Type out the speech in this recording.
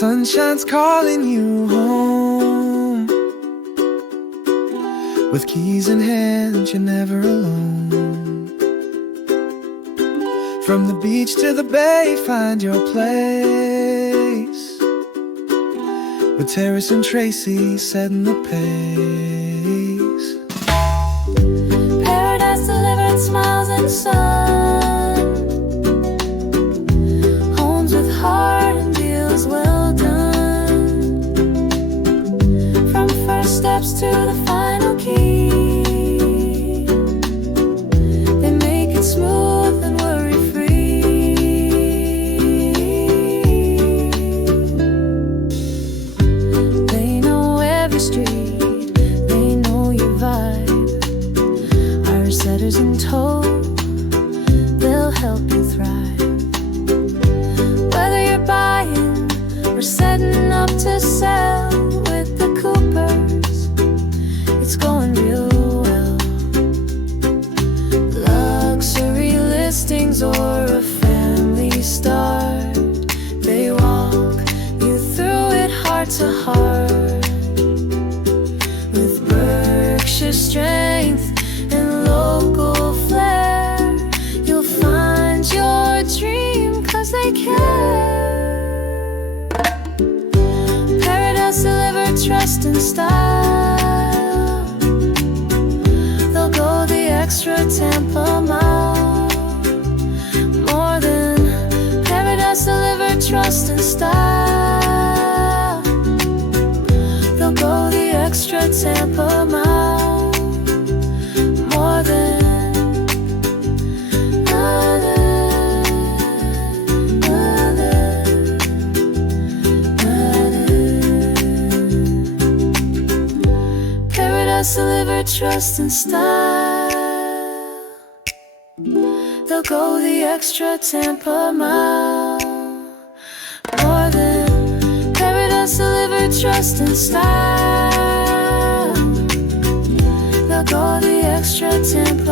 Sunshine's calling you home. With keys in hand, you're never alone. From the beach to the bay, find your place. With Terris and Tracy setting the pace. Paradise delivered smiles and sun. Homes with heart and deals well done. From first steps to the final key, they make it smooth and worry-free. They know every street, they know your vibe. Our setters in tow, they'll help you thrive. Whether you're buying or setting up to sell with the Coopers, it's going real well. Luxury listings or a family start, they walk you through it heart to heart. With Berkshire strength and local flair, you'll find your dream 'cause they care. Paradise delivered trust and style. They'll go the extra Tampa mile. More than paradise delivered trust and style. They'll go the extra Tampa mile. More than Paradise delivered trust and style. They'll go the extra Tampa mile. More than paradise delivered trust and style. They'll go the extra Tampa